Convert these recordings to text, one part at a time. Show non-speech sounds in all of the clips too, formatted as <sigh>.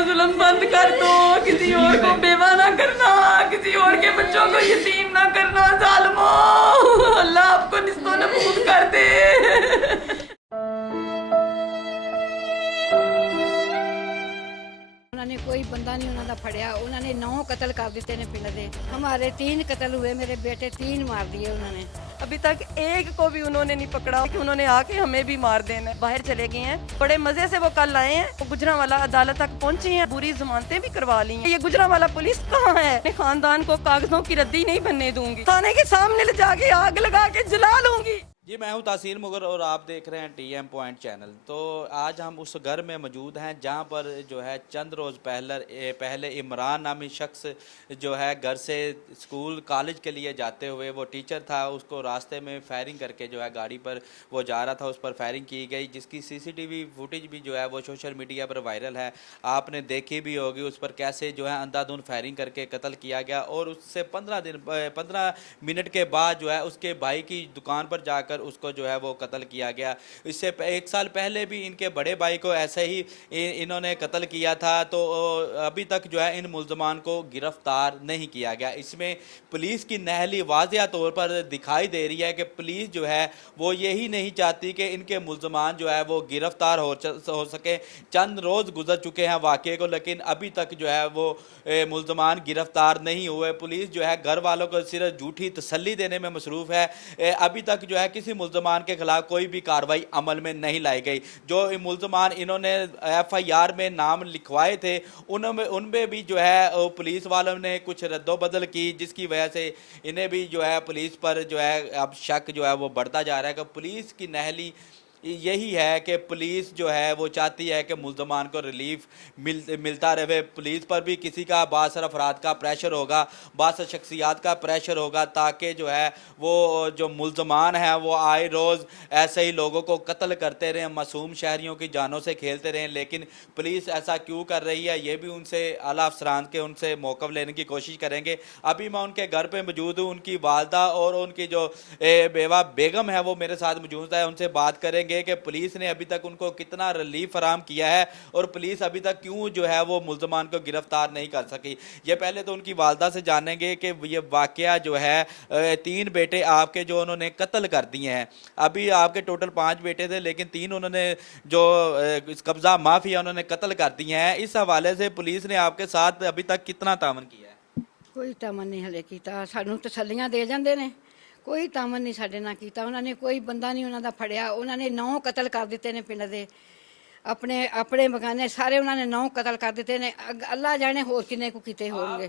ظلم بند کر دو، کسی اور کو بیوہ نہ کرنا، کسی اور کے بچوں کو یتیم نہ کرنا، ظالموں۔ اللہ آپ کو نست و نبود کر دے۔ کوئی بندہ نہیں ਉਹਨਾਂ ਦਾ پھڑیا۔ انہوں نے نو قتل کر دیتے ہیں ਪਿੰਡ ਦੇ ہمارے تین قتل ہوئے، میرے بیٹے تین مار ਦਿਏ انہوں نے۔ ابھی تک ایک کو بھی انہوں نے نہیں پکڑا، کہ انہوں نے آ کے ہمیں بھی مار دینا باہر چلے گئے ہیں۔ بڑے مزے سے وہ کل آئے ہیں۔ وہ گجرا والا عدالت تک پہنچی ہیں۔ بری زمانتیں بھی کروا لی ہیں۔ یہ گجرا والا پولیس کہاں ہے؟ میں خاندان کو کاغذوں کی ردی نہیں بننے دوں گی۔ تھانے کے سامنے لے جا کے آگ لگا کے جلا لوں گی۔ جی میں ہوں تاثیر مگر اور آپ دیکھ رہے ہیں ٹی ایم پوائنٹ چینل۔ تو آج ہم اس گھر میں موجود ہیں جہاں پر جو ہے چند روز پہلے پہلے عمران نامی شخص جو ہے گھر سے اسکول کالج کے لیے جاتے ہوئے وہ ٹیچر تھا، اس کو راستے میں فائرنگ کر کے جو ہے گاڑی پر وہ جا رہا تھا، اس پر فائرنگ کی گئی، جس کی سی سی ٹی وی فوٹیج بھی جو ہے وہ سوشل میڈیا پر وائرل ہے۔ آپ نے دیکھی بھی ہوگی اس پر کیسے جو ہے اندھا دھند فائرنگ کر کے قتل کیا گیا اور اس سے پندرہ دن، پندرہ منٹ کے بعد جو ہے اس کے بھائی کی دکان پر جا کر کر اس کو جو ہے وہ قتل کیا گیا۔ اس سے ایک سال پہلے بھی ان کے بڑے بھائی کو ایسے ہی انہوں نے قتل کیا تھا، تو ابھی تک جو ہے ان ملزمان کو گرفتار نہیں کیا گیا۔ اس میں پولیس کی نہلی واضح طور پر دکھائی دے رہی ہے کہ پولیس جو ہے وہ یہی نہیں چاہتی کہ ان کے ملزمان جو ہے وہ گرفتار ہو سکے چند روز گزر چکے ہیں واقعے کو، لیکن ابھی تک جو ہے وہ ملزمان گرفتار نہیں ہوئے۔ پولیس جو ہے گھر والوں کو صرف جھوٹی تسلی دینے میں مصروف ہے۔ ابھی تک جو ہے کس کسی ملزمان کے خلاف کوئی بھی کاروائی عمل میں نہیں لائی گئی۔ جو ملزمان انہوں نے ایف آئی آر میں نام لکھوائے تھے، ان میں ان میں بھی جو ہے پولیس والوں نے کچھ رد و بدل کی، جس کی وجہ سے انہیں بھی جو ہے، پولیس پر جو ہے، اب شک جو ہے، وہ بڑھتا جا رہا ہے کہ پولیس کی نہلی یہی ہے کہ پولیس جو ہے وہ چاہتی ہے کہ ملزمان کو ریلیف مل، ملتا رہے۔ پولیس پر بھی کسی کا باثر افراد کا پریشر ہوگا باثر شخصیات کا پریشر ہوگا تاکہ جو ہے وہ جو ملزمان ہیں وہ آئے روز ایسے ہی لوگوں کو قتل کرتے رہیں مسوم شہریوں کی جانوں سے کھیلتے رہیں۔ لیکن پولیس ایسا کیوں کر رہی ہے؟ یہ بھی ان سے اعلیٰ افسران کے ان سے موقف لینے کی کوشش کریں گے۔ ابھی میں ان کے گھر پہ موجود ہوں، ان کی والدہ اور ان کی جو بیوہ بیگم ہے وہ میرے ساتھ موجود ہے ان سے بات کریں گے۔ سکے کہ پولیس نے ابھی تک ان کو کتنا ریلیف فراہم کیا ہے اور پولیس ابھی تک کیوں جو ہے وہ ملزمان کو گرفتار نہیں کر سکی۔ یہ پہلے تو ان کی والدہ سے جانیں گے کہ یہ واقعہ جو ہے تین بیٹے آپ کے جو انہوں نے قتل کر دیے ہیں۔ ابھی آپ کے ٹوٹل پانچ بیٹے تھے، لیکن تین انہوں نے جو قبضہ مافیا انہوں نے قتل کر دیے ہیں۔ اس حوالے سے پولیس نے آپ کے ساتھ ابھی تک کتنا تعاون کیا ہے؟ کوئی تعاون نہیں ہلے کیتا۔ سانو تسلیاں دے جاندے نے۔ ਕੋਈ ਤਾਮਨ ਨਹੀਂ ਸਾਡੇ ਨਾਲ ਕੀਤਾ। ਉਹਨਾਂ ਨੇ ਕੋਈ ਬੰਦਾ ਨਹੀਂ ਉਹਨਾਂ ਦਾ ਫੜਿਆ। ਉਹਨਾਂ ਨੇ ਨੌ ਕਤਲ ਕਰ ਦਿੱਤੇ ਨੇ ਪਿੰਡ ਦੇ। ਆਪਣੇ ਆਪਣੇ ਮਕਾਨੇ ਸਾਰੇ ਉਹਨਾਂ ਨੇ ਨੌ ਕਤਲ ਕਰ ਦਿੱਤੇ ਨੇ। ਅੱਲਾ ਜਾਣੇ ਹੋਰ ਕਿੰਨੇ ਕੁ ਕੀਤੇ ਹੋਣਗੇ?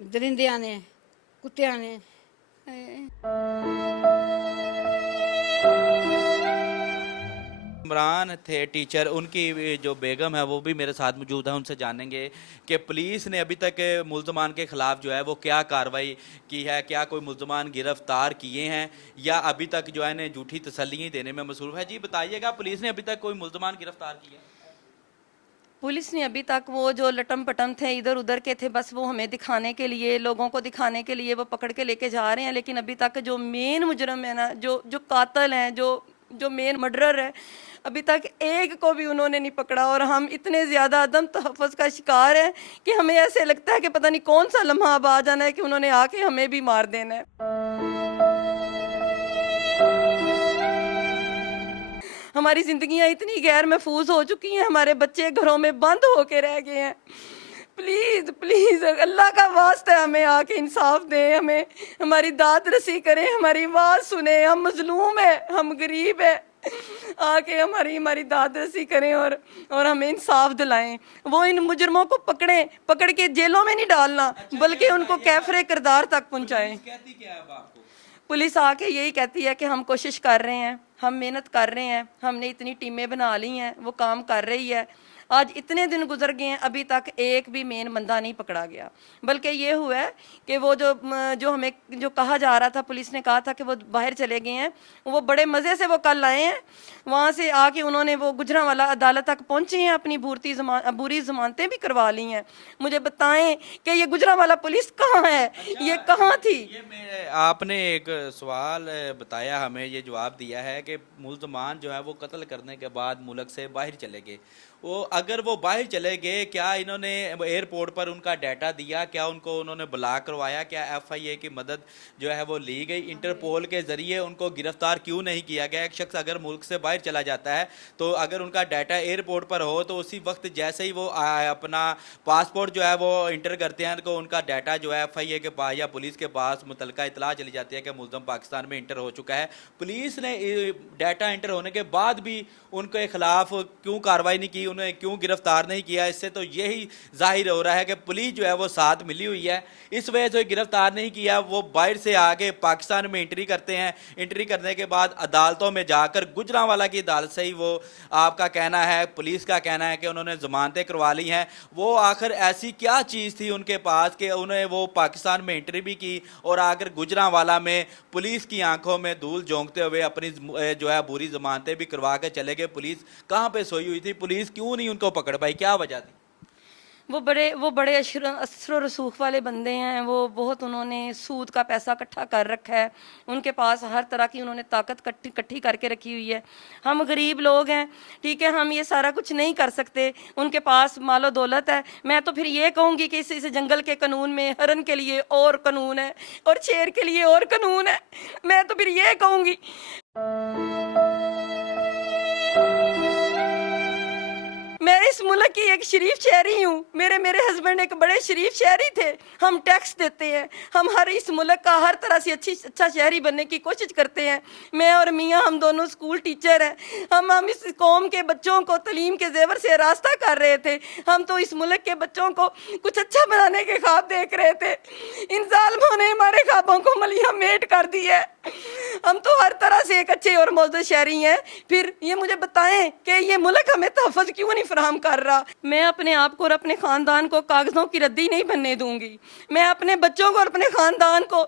ਦਰਿੰਦਿਆਂ ਨੇ ਕੁੱਤਿਆਂ ਨੇ। حکمران تھے ٹیچر ان کی جو بیگم ہے، وہ بھی میرے ساتھ موجود ہیں، ان سے جانیں گے کہ پولیس نے ابھی تک ملزمان کے خلاف جو ہے، وہ کیا کاروائی کی ہے، کیا کوئی ملزمان گرفتار کیے ہیں یا ابھی تک جو ہے نے جھوٹی تسلیاں دینے میں مصروف ہے؟ جی بتائیے گا، پولیس نے ابھی تک کوئی ملزمان گرفتار کیے پولیس نے ابھی تک وہ جو لٹم پٹم تھے، ادھر ادھر کے تھے، بس وہ ہمیں دکھانے کے لیے، لوگوں کو دکھانے کے لیے وہ پکڑ کے لے کے جا رہے ہیں، لیکن ابھی تک جو مین مجرم ہے نا، جو جو قاتل ہیں، جو جو مین مرڈرر ہے ابھی تک ایک کو بھی انہوں نے نہیں پکڑا اور ہم اتنے زیادہ عدم تحفظ کا شکار ہیں کہ ہمیں ایسے لگتا ہے کہ پتہ نہیں کون سا لمحہ اب آ جانا ہے کہ انہوں نے آ کے ہمیں بھی مار دینا ہے۔ ہماری زندگیاں اتنی غیر محفوظ ہو چکی ہیں، ہمارے بچے گھروں میں بند ہو کے رہ گئے ہیں۔ پلیز پلیز، اللہ کا واسطہ ہے ہمیں آ کے انصاف دیں، ہمیں ہماری داد رسی کریں، ہماری آواز سنیں۔ ہم مظلوم ہیں، ہم غریب ہیں۔ <laughs> آ کے ہماری ہماری داد رسی کریں اور اور ہمیں انصاف دلائیں۔ وہ ان مجرموں کو پکڑیں پکڑ کے جیلوں میں نہیں ڈالنا بلکہ ان کو کیفر کردار تک پہنچائیں۔ پولیس آ کے یہی کہتی ہے کہ ہم کوشش کر رہے ہیں ہم محنت کر رہے ہیں ہم نے اتنی ٹیمیں بنا لی ہیں وہ کام کر رہی ہے۔ آج اتنے دن گزر گئے ہیں ابھی تک ایک بھی مین بندہ نہیں پکڑا گیا۔ بلکہ یہ ہوا ہے کہ وہ جو جو ہمیں جو کہا جا رہا تھا پولیس نے کہا تھا کہ وہ باہر چلے گئے ہیں۔ وہ بڑے مزے سے وہ کل آئے ہیں۔ وہاں سے آ کے انہوں نے وہ گجرا والا عدالت تک پہنچے ہیں اپنی بورتی زمان بری ضمانتیں بھی کروا لی ہیں۔ مجھے بتائیں کہ یہ گجرا والا پولیس کہاں ہے؟ اچھا، یہ کہاں تھی؟ آپ نے ایک سوال بتایا ہمیں یہ جواب دیا ہے کہ ملزمان جو ہے وہ قتل کرنے کے بعد ملک سے باہر چلے گئے۔ وہ اگر وہ باہر چلے گئے، کیا انہوں نے ایئرپورٹ پر ان کا ڈیٹا دیا؟ کیا ان کو انہوں نے بلا کروایا؟ کیا ایف آئی اے کی مدد جو ہے وہ لی گئی؟ انٹرپول کے ذریعے ان کو گرفتار کیوں نہیں کیا گیا؟ ایک شخص اگر ملک سے باہر چلا جاتا ہے، تو اگر ان کا ڈیٹا ایئرپورٹ پر ہو، تو اسی وقت جیسے ہی وہ اپنا پاسپورٹ جو ہے وہ انٹر کرتے ہیں، تو ان کا ڈیٹا جو ہے ایف آئی اے کے پاس یا پولیس کے پاس متعلقہ اطلاع چلی جاتی ہے کہ ملزم پاکستان میں انٹر ہو چکا ہے۔ پولیس نے ڈیٹا انٹر ہونے کے بعد بھی ان کے خلاف کیوں کاروائی نہیں کی؟ انہیں کیوں گرفتار نہیں کیا؟ اس سے تو یہی ظاہر ہو رہا ہے کہ پولیس جو ہے وہ ساتھ ملی ہوئی ہے۔ اس وجہ سے گرفتار نہیں کیا، وہ باہر سے آگے پاکستان میں انٹری کرتے ہیں۔ انٹری کرنے کے بعد عدالتوں میں جا کر گجرا والا کی عدالت سے ہی وہ آپ کا کہنا ہے، پولیس کا کہنا ہے کہ انہوں نے ضمانتیں کروا لی ہیں۔ وہ آخر ایسی کیا چیز تھی ان کے پاس کہ انہیں وہ پاکستان میں انٹری بھی کی اور آگر کر والا میں پولیس کی آنکھوں میں دھول جونگتے ہوئے اپنی جو ہے بوری ضمانتیں بھی کروا کے چلے گئے؟ پولیس کہاں پہ سوئی ہوئی تھی؟ پولیس کی کیوں نہیں ان کو پکڑ پائی؟ کیا وجہ تھی؟ وہ بڑے وہ بڑے اثر و رسوخ والے بندے ہیں، وہ بہت انہوں نے سود کا پیسہ کٹھا کر رکھا ہے۔ ان کے پاس ہر طرح کی انہوں نے طاقت کٹھی کر کے رکھی ہوئی ہے۔ ہم غریب لوگ ہیں، ٹھیک ہے، ہم یہ سارا کچھ نہیں کر سکتے۔ ان کے پاس مال و دولت ہے۔ میں تو پھر یہ کہوں گی کہ اس اس جنگل کے قانون میں ہرن کے لیے اور قانون ہے اور شیر کے لیے اور قانون ہے۔ میں تو پھر یہ کہوں گی۔ میں اس ملک کی ایک شریف شہری ہوں۔ میرے میرے ہسبینڈ ایک بڑے شریف شہری تھے۔ ہم ٹیکس دیتے ہیں۔ ہم ہر اس ملک کا ہر طرح سے اچھی اچھا شہری بننے کی کوشش کرتے ہیں۔ میں اور میاں ہم دونوں اسکول ٹیچر ہیں۔ ہم ہم اس قوم کے بچوں کو تعلیم کے زیور سے راستہ کر رہے تھے۔ ہم تو اس ملک کے بچوں کو کچھ اچھا بنانے کے خواب دیکھ رہے تھے۔ ان ظالموں نے ہمارے خوابوں کو ملیہ میٹ کر دی ہے۔ ہم تو ہر طرح سے ایک اچھے اور موزوں شہری ہیں۔ پھر یہ مجھے بتائیں کہ یہ ملک ہمیں تحفظ کیوں نہیں فراہم کر رہا۔ میں اپنے آپ کو اور اپنے خاندان کو کاغذوں کی ردی نہیں بننے دوں گی۔ میں اپنے بچوں کو اور اپنے خاندان کو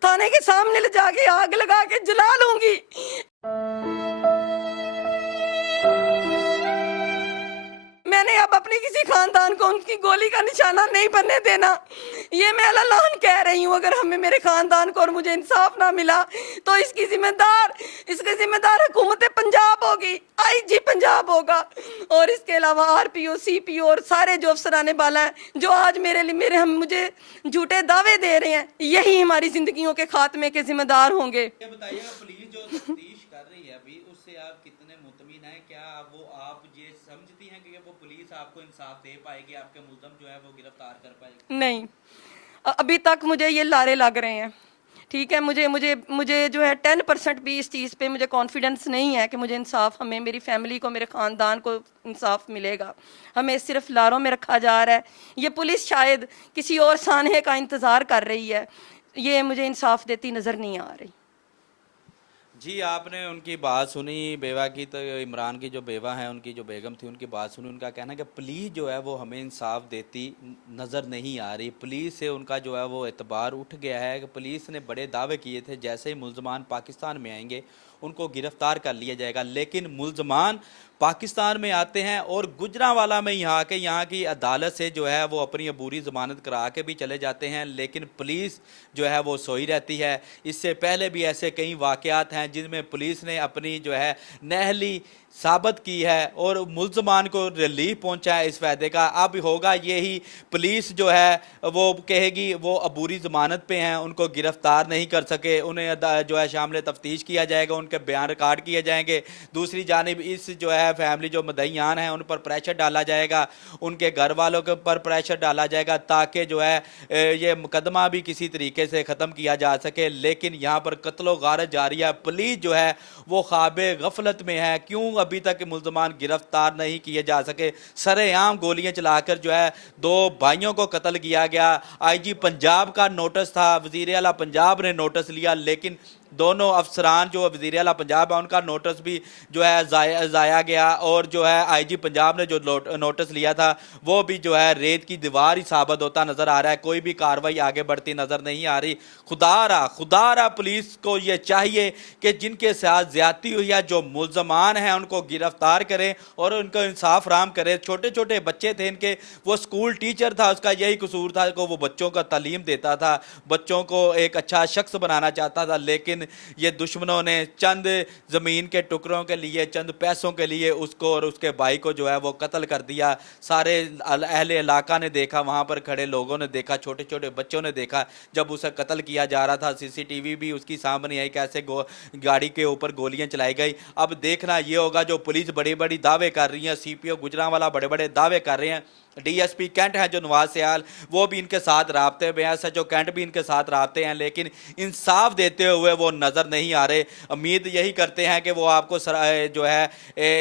تھانے کے سامنے لے جا کے آگ لگا کے جلا لوں گی۔ میں نے اب اپنے کسی خاندان کو ان کی گولی کا نشانہ نہیں بننے دینا۔ یہ میں اللہ کہہ رہی ہوں، اگر ہمیں میرے خاندان کو اور مجھے انصاف نہ ملا، تو اس کی ذمہ دار، اس کی ذمہ دار حکومت پنجاب ہوگی۔ آئی جی پنجاب ہوگا۔ اور اس کے علاوہ آر پی او، سی پی او اور سارے جو افسرانے بالا ہیں، جو آج میرے لیے، میرے ہم مجھے جھوٹے دعوے دے رہے ہیں، یہی ہماری زندگیوں کے خاتمے کے ذمہ دار ہوں گے۔ نہیں۔ ابھی تک مجھے یہ لارے لگ رہے ہیں۔ ٹھیک ہے، مجھے مجھے مجھے جو ہے ٹین پرسنٹ بھی اس چیز پہ مجھے کانفیڈنس نہیں ہے کہ مجھے انصاف، ہمیں میری فیملی کو، میرے خاندان کو انصاف ملے گا۔ ہمیں صرف لاروں میں رکھا جا رہا ہے۔ یہ پولیس شاید کسی اور سانحے کا انتظار کر رہی ہے۔ یہ مجھے انصاف دیتی نظر نہیں آ رہی۔ جی آپ نے ان کی بات سنی، بیوہ کی تو عمران کی جو بیوہ ہیں، ان کی جو بیگم تھی، ان کی بات سنی، ان کا کہنا کہ پلیز جو ہے وہ ہمیں انصاف دیتی، نظر نہیں آ رہی۔ پولیس سے ان کا جو ہے وہ اعتبار اٹھ گیا ہے کہ پولیس نے بڑے دعوے کیے تھے، جیسے ہی ملزمان پاکستان میں آئیں گے ان کو گرفتار کر لیا جائے گا۔ لیکن ملزمان پاکستان میں آتے ہیں اور گجرہ والا میں یہاں کے، یہاں کی عدالت سے جو ہے وہ اپنی عبوری ضمانت کرا کے بھی چلے جاتے ہیں، لیکن پولیس جو ہے وہ سوئی رہتی ہے۔ اس سے پہلے بھی ایسے کئی واقعات ہیں جن میں پولیس نے اپنی جو ہے نہلی ثابت کی ہے اور ملزمان کو ریلیف پہنچا ہے اس فائدے کا۔ اب ہوگا یہی، پولیس جو ہے، وہ کہے گی، وہ عبوری ضمانت پہ ہیں، ان کو گرفتار نہیں کر سکے۔ انہیں جو ہے، شامل تفتیش کیا جائے گا، ان کے بیان ریکارڈ کیے جائیں گے۔ دوسری جانب، اس جو ہے فیملی جو مدعیان ہیں، ان پر پریشر ڈالا جائے گا۔ ان کے گھر والوں کے پر پریشر ڈالا جائے گا تاکہ جو ہے یہ مقدمہ بھی کسی طریقے سے ختم کیا جا سکے۔ لیکن یہاں پر قتل و غارت جاری ہے۔ پولیس جو ہے، وہ خواب غفلت میں ہے۔ کیوں ابھی تک ملزمان گرفتار نہیں کیے جا سکے۔ سر عام گولیاں چلا کر جو ہے، دو بھائیوں کو قتل کیا گیا۔ آئی جی پنجاب کا نوٹس تھا، وزیر اعلیٰ پنجاب نے نوٹس لیا، لیکن دونوں افسران جو وزیر اعلیٰ پنجاب ہے ان کا نوٹس بھی جو ہے ضائع ضائع گیا اور جو ہے آئی جی پنجاب نے جو نوٹس لیا تھا، وہ بھی جو ہے ریت کی دیوار ہی ثابت ہوتا نظر آ رہا ہے۔ کوئی بھی کاروائی آگے بڑھتی نظر نہیں آ رہی۔ خدا را خدا را پولیس کو یہ چاہیے کہ جن کے ساتھ زیادتی ہوئی ہے، جو ملزمان ہیں، ان کو گرفتار کریں اور ان کو انصاف فراہم کرے چھوٹے چھوٹے بچے تھے ان کے۔ وہ سکول ٹیچر تھا، اس کا یہی قصور تھا کہ وہ بچوں کا تعلیم دیتا تھا، بچوں کو ایک اچھا شخص بنانا چاہتا تھا، لیکن یہ دشمنوں نے چند زمین کے ٹکڑوں کے لیے، چند پیسوں کے لیے اس کو اور اس کے بھائی کو جو ہے وہ قتل کر دیا۔ سارے اہل علاقہ نے دیکھا، وہاں پر کھڑے لوگوں نے دیکھا، چھوٹے چھوٹے بچوں نے دیکھا۔ جب اسے قتل کیا جا رہا تھا سی سی ٹی وی بھی اس کی سامنے آئی، کیسے گاڑی کے اوپر گولیاں چلائی گئی۔ اب دیکھنا یہ ہوگا، جو پولیس بڑی بڑی دعوے کر رہی ہیں سی پی او گجرا والا بڑے بڑے دعوے کر رہے ہیں۔ ڈی ایس پی کینٹ ہیں جو نواز سیال، وہ بھی ان کے ساتھ رابطے میں ہیں ایس ایچ او کینٹ بھی ان کے ساتھ رابطے ہیں، لیکن انصاف دیتے ہوئے وہ نظر نہیں آ رہے۔ امید یہی کرتے ہیں کہ وہ آپ کو جو ہے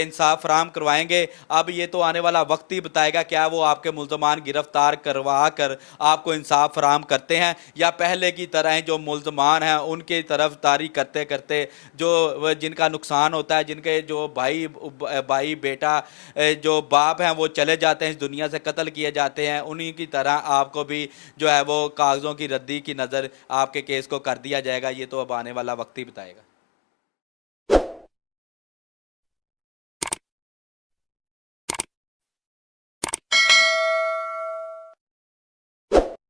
انصاف فراہم کروائیں گے۔ اب یہ تو آنے والا وقت ہی بتائے گا کیا وہ آپ کے ملزمان گرفتار کروا کر آپ کو انصاف فراہم کرتے ہیں، یا پہلے کی طرح جو ملزمان ہیں، ان کی طرف تاری کرتے کرتے جو جن کا نقصان ہوتا ہے، جن کے جو بھائی بھائی بیٹا جو باپ ہیں، وہ چلے جاتے ہیں اس دنیا سے قتل کیے جاتے ہیں، انہی کی طرح آپ کو بھی جو ہے وہ کاغذوں کی ردی کی نظر آپ کے کیس کو کر دیا جائے گا، یہ تو اب آنے والا وقت ہی بتائے گا۔